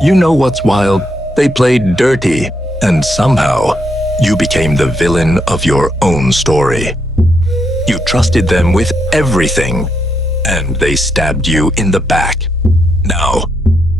You know what's wild? They played dirty, and somehow, you became the villain of your own story. You trusted them with everything, and they stabbed you in the back. Now,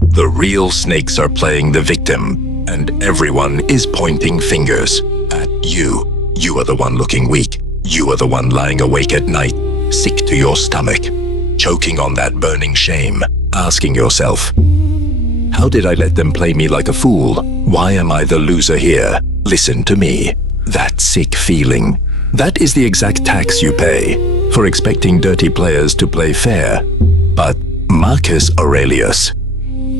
the real snakes are playing the victim, and everyone is pointing fingers at you. You are the one looking weak. You are the one lying awake at night, sick to your stomach, choking on that burning shame, asking yourself, how did I let them play me like a fool? Why am I the loser here? Listen to me. That sick feeling, that is the exact tax you pay for expecting dirty players to play fair. But Marcus Aurelius,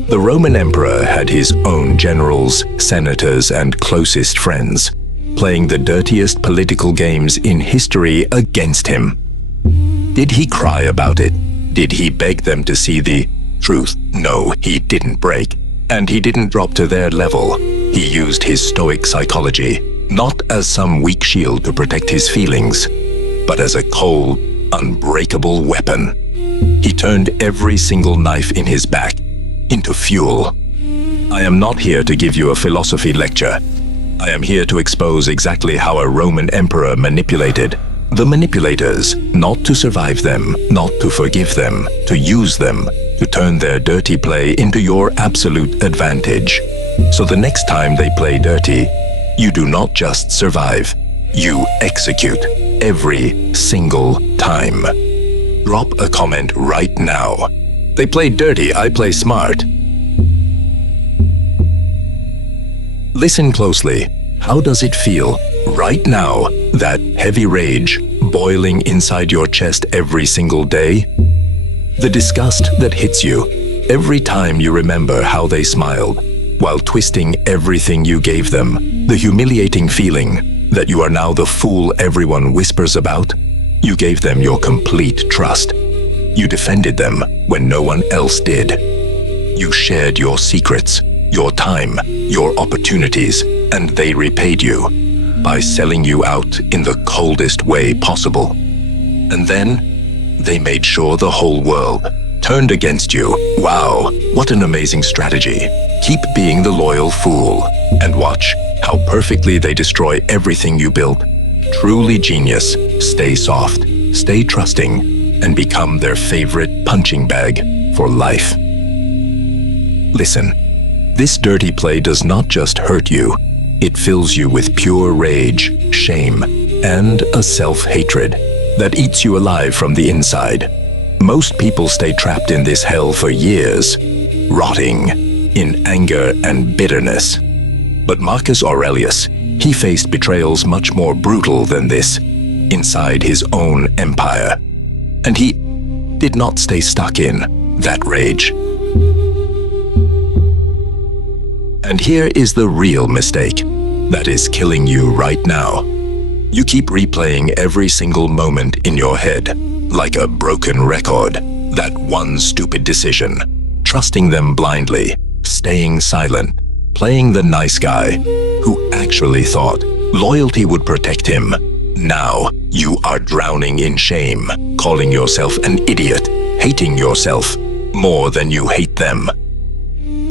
the Roman emperor, had his own generals, senators, and closest friends, playing the dirtiest political games in history against him. Did he cry about it? Did he beg them to see the truth? No, he didn't break. And he didn't drop to their level. He used his Stoic psychology, not as some weak shield to protect his feelings, but as a cold, unbreakable weapon. He turned every single knife in his back into fuel. I am not here to give you a philosophy lecture. I am here to expose exactly how a Roman emperor manipulated the manipulators, not to survive them, not to forgive them, to use them, to turn their dirty play into your absolute advantage. So the next time they play dirty, you do not just survive, you execute every single time. Drop a comment right now. They play dirty, I play smart. Listen closely. How does it feel right now, that heavy rage boiling inside your chest every single day? The disgust that hits you every time you remember how they smiled while twisting everything you gave them. The humiliating feeling that you are now the fool everyone whispers about. You gave them your complete trust. You defended them when no one else did. You shared your secrets, your time, your opportunities, and they repaid you by selling you out in the coldest way possible. And then they made sure the whole world turned against you. Wow, what an amazing strategy. Keep being the loyal fool and watch how perfectly they destroy everything you built. Truly genius. Stay soft, stay trusting, and become their favorite punching bag for life. Listen, this dirty play does not just hurt you. It fills you with pure rage, shame, and a self-hatred that eats you alive from the inside. Most people stay trapped in this hell for years, rotting in anger and bitterness. But Marcus Aurelius, he faced betrayals much more brutal than this inside his own empire. And he did not stay stuck in that rage. And here is the real mistake that is killing you right now. You keep replaying every single moment in your head like a broken record. That one stupid decision, trusting them blindly, staying silent, playing the nice guy who actually thought loyalty would protect him. Now you are drowning in shame, calling yourself an idiot, hating yourself more than you hate them.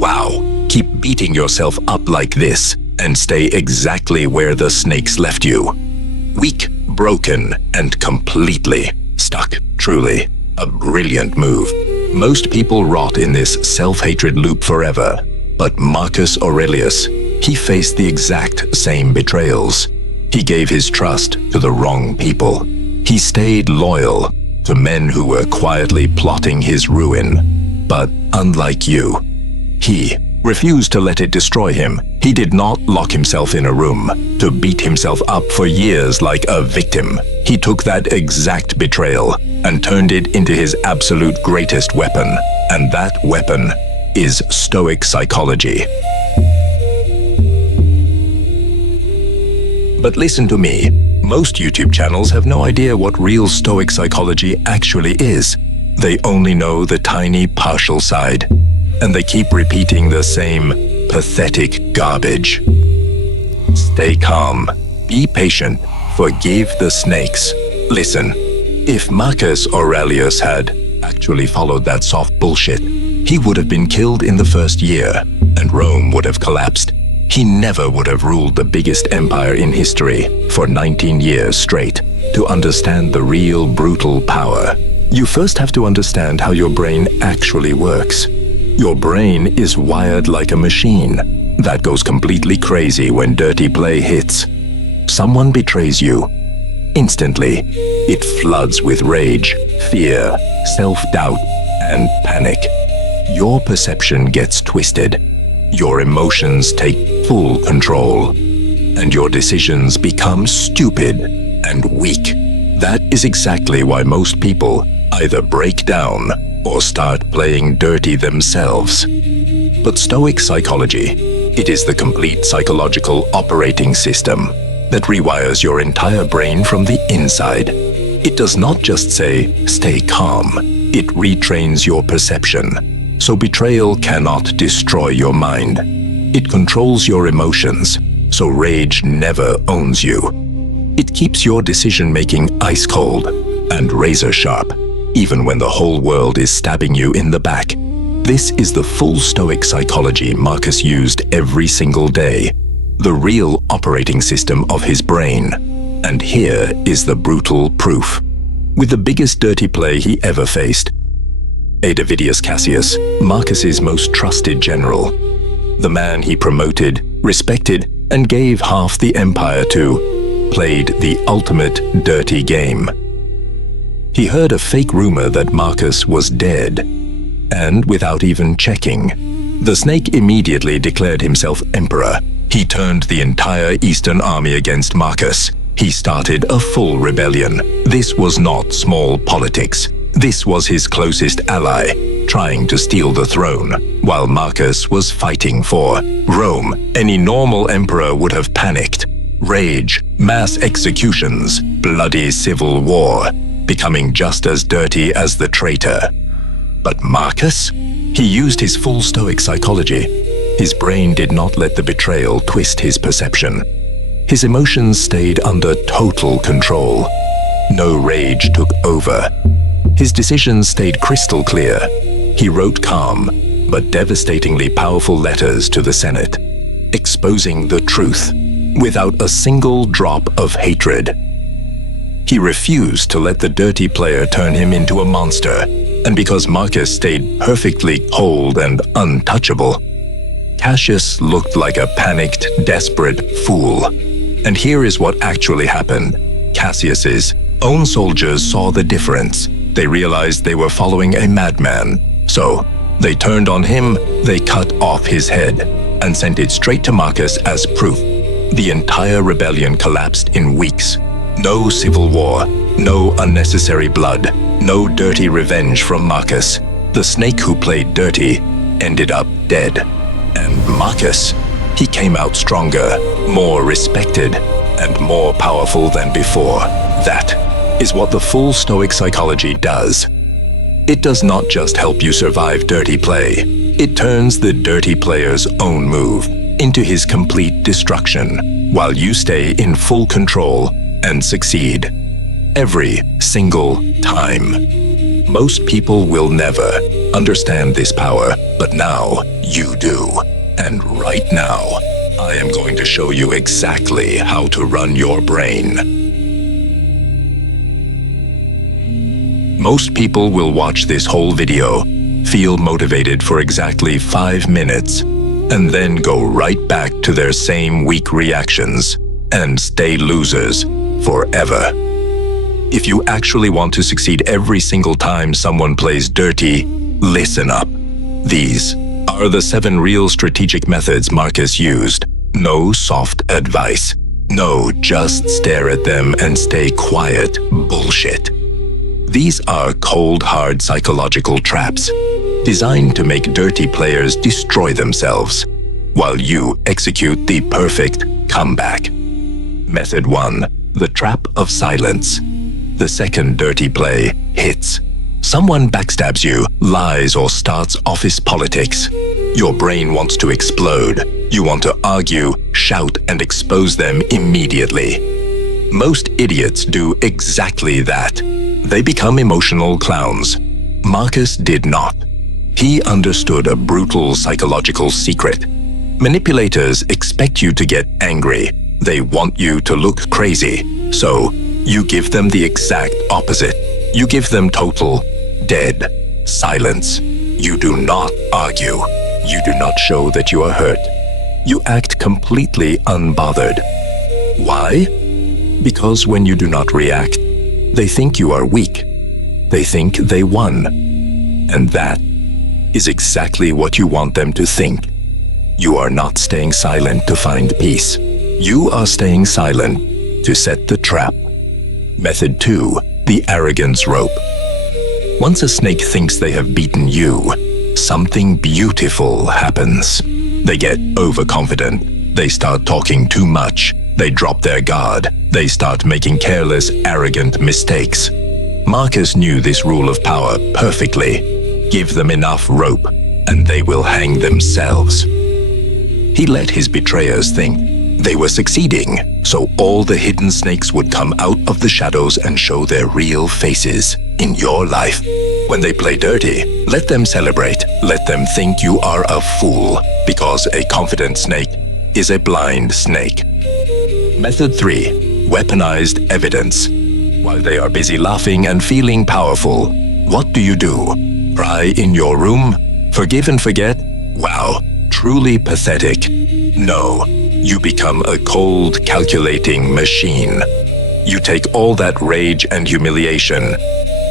Wow. Keep beating yourself up like this and stay exactly where the snakes left you. Weak, broken, and completely stuck. Truly, a brilliant move. Most people rot in this self-hatred loop forever. But Marcus Aurelius, he faced the exact same betrayals. He gave his trust to the wrong people. He stayed loyal to men who were quietly plotting his ruin. But unlike you, he refused to let it destroy him. He did not lock himself in a room to beat himself up for years like a victim. He took that exact betrayal and turned it into his absolute greatest weapon. And that weapon is Stoic psychology. But listen to me, most YouTube channels have no idea what real Stoic psychology actually is. They only know the tiny partial side. And they keep repeating the same pathetic garbage. Stay calm, be patient, forgive the snakes. Listen, if Marcus Aurelius had actually followed that soft bullshit, he would have been killed in the first year. and Rome would have collapsed. He never would have ruled the biggest empire in history for 19 years straight. To understand the real brutal power, you first have to understand how your brain actually works. Your brain is wired like a machine that goes completely crazy when dirty play hits. Someone betrays you. Instantly, it floods with rage, fear, self-doubt, and panic. Your perception gets twisted. Your emotions take full control, and your decisions become stupid and weak. That is exactly why most people either break down or start playing dirty themselves. But Stoic psychology, it is the complete psychological operating system that rewires your entire brain from the inside. It does not just say, stay calm. It retrains your perception. So betrayal cannot destroy your mind. It controls your emotions, so rage never owns you. It keeps your decision-making ice cold and razor sharp, even when the whole world is stabbing you in the back. This is the full Stoic psychology Marcus used every single day, the real operating system of his brain. And here is the brutal proof. With the biggest dirty play he ever faced, Aurelius Cassius, Marcus's most trusted general, the man he promoted, respected, and gave half the empire to, played the ultimate dirty game. He heard a fake rumor that Marcus was dead, and without even checking, the snake immediately declared himself emperor. He turned the entire Eastern army against Marcus. He started a full rebellion. This was not small politics. This was his closest ally, trying to steal the throne, while Marcus was fighting for Rome. Any normal emperor would have panicked. Rage, mass executions, bloody civil war, becoming just as dirty as the traitor. But Marcus? He used his full Stoic psychology. His brain did not let the betrayal twist his perception. His emotions stayed under total control. No rage took over. His decisions stayed crystal clear. He wrote calm, but devastatingly powerful letters to the Senate, exposing the truth without a single drop of hatred. He refused to let the dirty player turn him into a monster, and because Marcus stayed perfectly cold and untouchable, Cassius looked like a panicked, desperate fool. And here is what actually happened. Cassius's own soldiers saw the difference. They realized they were following a madman. So, they turned on him, they cut off his head, and sent it straight to Marcus as proof. The entire rebellion collapsed in weeks. No civil war, no unnecessary blood, no dirty revenge from Marcus. The snake who played dirty ended up dead. And Marcus, he came out stronger, more respected, and more powerful than before. That is what the full Stoic psychology does. It does not just help you survive dirty play. It turns the dirty player's own move into his complete destruction, while you stay in full control and succeed. Every single time. Most people will never understand this power, but now you do. And right now, I am going to show you exactly how to run your brain. Most people will watch this whole video, feel motivated for exactly 5 minutes, and then go right back to their same weak reactions and stay losers forever. If you actually want to succeed every single time someone plays dirty, listen up. These are the 7 real strategic methods Marcus used. No soft advice. No, just stare at them and stay quiet bullshit. These are cold, hard psychological traps designed to make dirty players destroy themselves, while you execute the perfect comeback. Method 1. The trap of silence. The second dirty play hits. Someone backstabs you, lies, or starts office politics. Your brain wants to explode. You want to argue, shout, and expose them immediately. Most idiots do exactly that. They become emotional clowns. Marcus did not. He understood a brutal psychological secret. Manipulators expect you to get angry. They want you to look crazy. So, you give them the exact opposite. You give them total, dead silence. You do not argue. You do not show that you are hurt. You act completely unbothered. Why? Because when you do not react, they think you are weak. They think they won. And that is exactly what you want them to think. You are not staying silent to find peace. You are staying silent to set the trap. Method 2. The arrogance rope. Once a snake thinks they have beaten you, something beautiful happens. They get overconfident. They start talking too much. They drop their guard. They start making careless, arrogant mistakes. Marcus knew this rule of power perfectly. Give them enough rope, and they will hang themselves. He let his betrayers think they were succeeding, so all the hidden snakes would come out of the shadows and show their real faces in your life. When they play dirty, let them celebrate. Let them think you are a fool, because a confident snake is a blind snake. Method 3. Weaponized evidence. While they are busy laughing and feeling powerful, what do? Cry in your room? Forgive and forget? Wow, truly pathetic. No, you become a cold, calculating machine. You take all that rage and humiliation,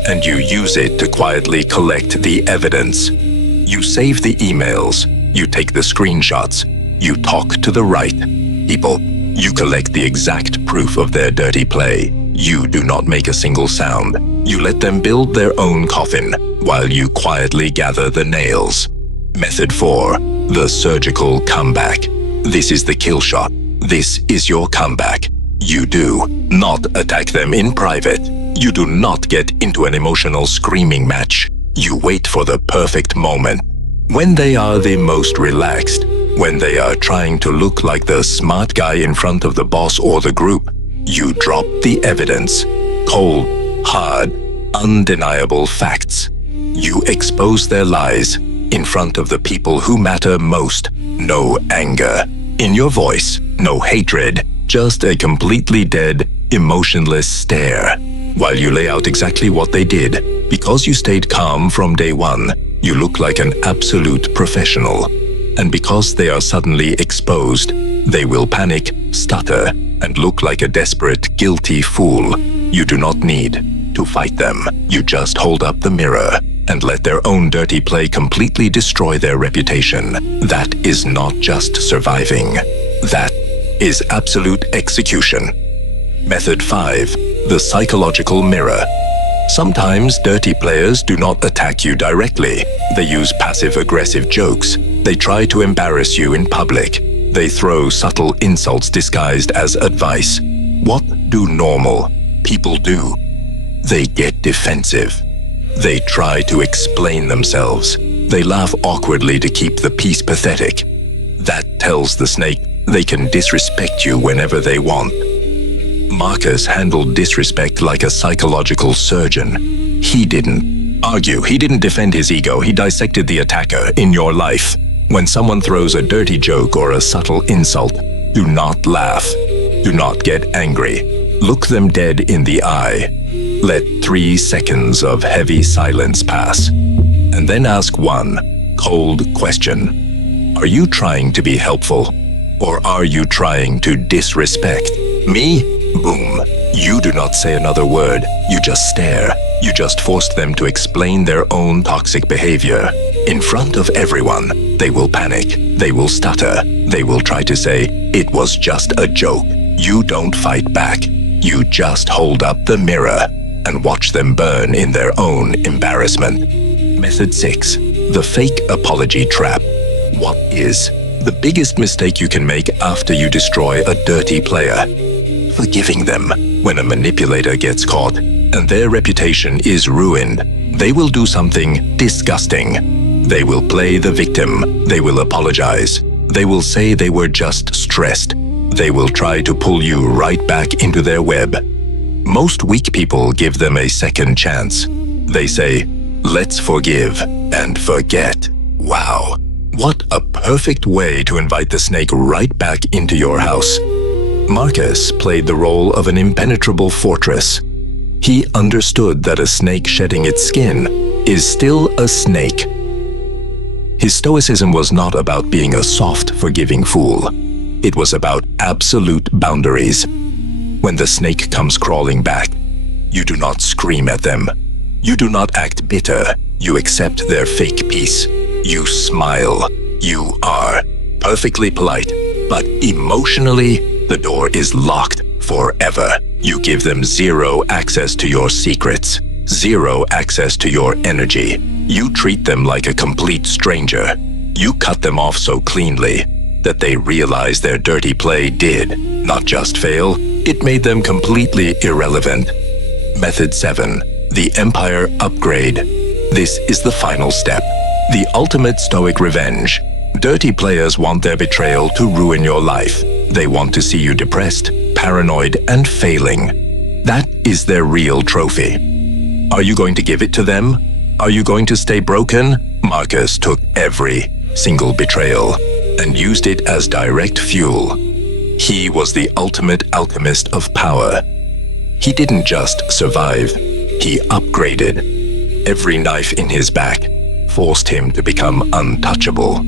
and you use it to quietly collect the evidence. You save the emails. You take the screenshots. You talk to the right people. You collect the exact proof of their dirty play. You do not make a single sound. You let them build their own coffin while you quietly gather the nails. Method 4. The surgical comeback. This is the kill shot. This is your comeback. You do not attack them in private. You do not get into an emotional screaming match. You wait for the perfect moment. When they are the most relaxed, when they are trying to look like the smart guy in front of the boss or the group, you drop the evidence. Cold, hard, undeniable facts. You expose their lies in front of the people who matter most. No anger in your voice, no hatred, just a completely dead, emotionless stare. While you lay out exactly what they did, because you stayed calm from day one, you look like an absolute professional. And because they are suddenly exposed, they will panic, stutter, and look like a desperate, guilty fool. You do not need to fight them. You just hold up the mirror and let their own dirty play completely destroy their reputation. That is not just surviving. That is absolute execution. Method 5. The psychological mirror. Sometimes dirty players do not attack you directly. They use passive-aggressive jokes. They try to embarrass you in public. They throw subtle insults disguised as advice. What do normal people do? They get defensive. They try to explain themselves. They laugh awkwardly to keep the peace pathetic. That tells the snake they can disrespect you whenever they want. Marcus handled disrespect like a psychological surgeon. He didn't argue. He didn't defend his ego. He dissected the attacker in your life. When someone throws a dirty joke or a subtle insult, do not laugh. Do not get angry. Look them dead in the eye. Let 3 seconds of heavy silence pass. And then ask one cold question. Are you trying to be helpful? Or are you trying to disrespect me? Boom. You do not say another word. You just stare. You just forced them to explain their own toxic behavior. In front of everyone, they will panic. They will stutter. They will try to say, it was just a joke. You don't fight back. You just hold up the mirror and watch them burn in their own embarrassment. Method 6. The fake apology trap. What is the biggest mistake you can make after you destroy a dirty player? Forgiving them. When a manipulator gets caught and their reputation is ruined, they will do something disgusting. They will play the victim. They will apologize. They will say they were just stressed. They will try to pull you right back into their web. Most weak people give them a second chance. They say, Let's forgive and forget. Wow, what a perfect way to invite the snake right back into your house. Marcus played the role of an impenetrable fortress. He understood that a snake shedding its skin is still a snake. His stoicism was not about being a soft, forgiving fool. It was about absolute boundaries. When the snake comes crawling back, you do not scream at them. You do not act bitter. You accept their fake peace. You smile. You are perfectly polite, but emotionally, the door is locked forever. You give them zero access to your secrets, zero access to your energy. You treat them like a complete stranger. You cut them off so cleanly that they realize their dirty play did not just fail, it made them completely irrelevant. Method 7. The Empire Upgrade. This is the final step. The ultimate Stoic revenge. Dirty players want their betrayal to ruin your life. They want to see you depressed, paranoid, and failing. That is their real trophy. Are you going to give it to them? Are you going to stay broken? Marcus took every single betrayal and used it as direct fuel. He was the ultimate alchemist of power. He didn't just survive, he upgraded. Every knife in his back forced him to become untouchable.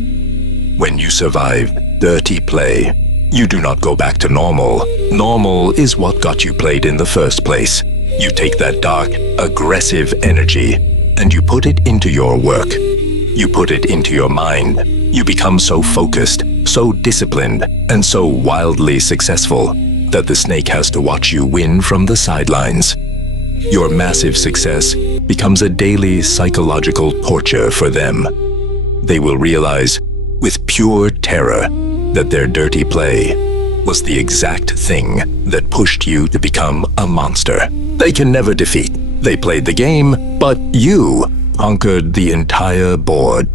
When you survive dirty play, you do not go back to normal. Normal is what got you played in the first place. You take that dark, aggressive energy and you put it into your work. You put it into your mind. You become so focused, so disciplined, and so wildly successful that the snake has to watch you win from the sidelines. Your massive success becomes a daily psychological torture for them. They will realize with pure terror that their dirty play was the exact thing that pushed you to become a monster. They can never defeat. They played the game, but you conquered the entire board.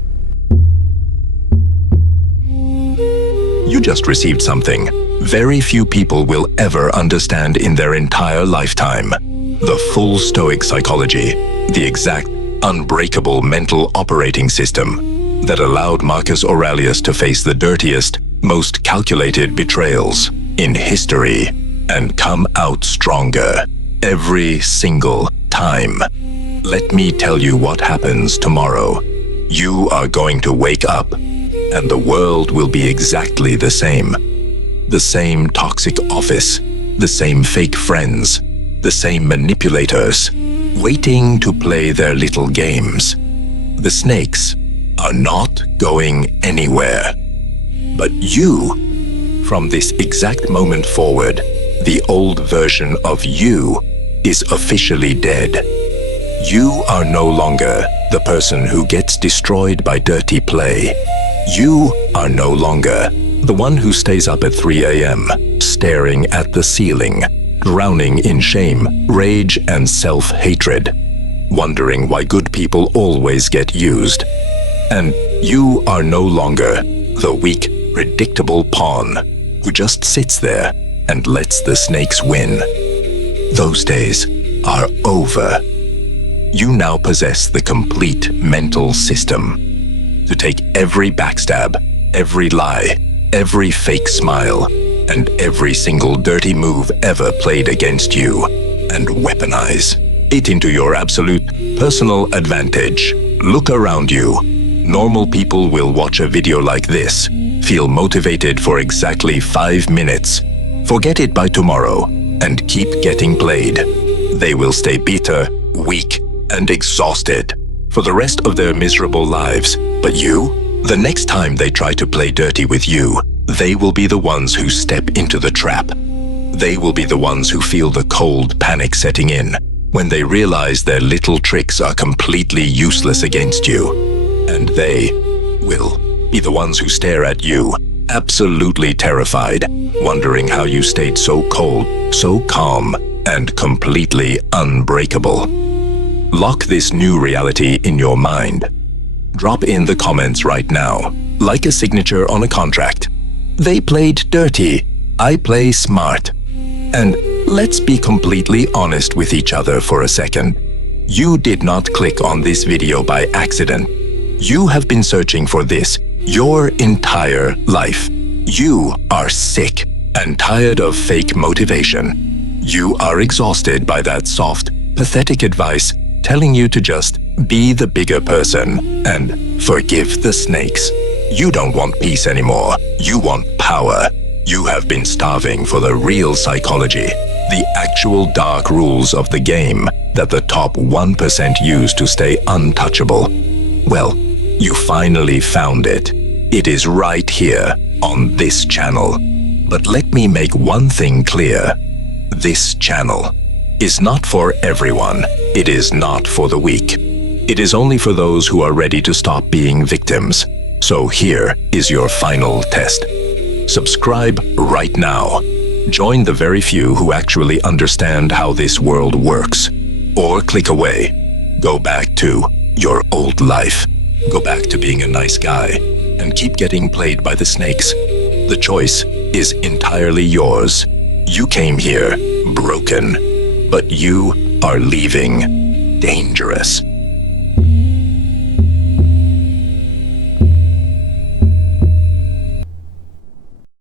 You just received something very few people will ever understand in their entire lifetime. The full Stoic psychology, the exact unbreakable mental operating system that allowed Marcus Aurelius to face the dirtiest, most calculated betrayals in history and come out stronger every single time. Let me tell you what happens tomorrow. You are going to wake up and the world will be exactly the same. The same toxic office, the same fake friends, the same manipulators, waiting to play their little games. The snakes are not going anywhere. But you, from this exact moment forward, the old version of you is officially dead. You are no longer the person who gets destroyed by dirty play. You are no longer the one who stays up at 3 a.m., staring at the ceiling, drowning in shame, rage, and self-hatred, wondering why good people always get used. And you are no longer the weak, predictable pawn who just sits there and lets the snakes win. Those days are over. You now possess the complete mental system to take every backstab, every lie, every fake smile, and every single dirty move ever played against you and weaponize it into your absolute personal advantage. Look around you. Normal people will watch a video like this, feel motivated for exactly 5 minutes, forget it by tomorrow, and keep getting played. They will stay bitter, weak, and exhausted for the rest of their miserable lives. But you, the next time they try to play dirty with you, they will be the ones who step into the trap. They will be the ones who feel the cold panic setting in when they realize their little tricks are completely useless against you. And they will be the ones who stare at you, absolutely terrified, wondering how you stayed so cold, so calm, and completely unbreakable. Lock this new reality in your mind. Drop in the comments right now, like a signature on a contract. They played dirty, I play smart. And let's be completely honest with each other for a second. You did not click on this video by accident. You have been searching for this your entire life. You are sick and tired of fake motivation. You are exhausted by that soft, pathetic advice telling you to just be the bigger person and forgive the snakes. You don't want peace anymore. You want power. You have been starving for the real psychology, the actual dark rules of the game that the top 1% use to stay untouchable. Well, you finally found it. It is right here on this channel. But let me make one thing clear. This channel is not for everyone. It is not for the weak. It is only for those who are ready to stop being victims. So here is your final test. Subscribe right now. Join the very few who actually understand how this world works. Or click away. Go back to your old life. Go back to being a nice guy and keep getting played by the snakes. The choice is entirely yours. You came here broken, but you are leaving dangerous.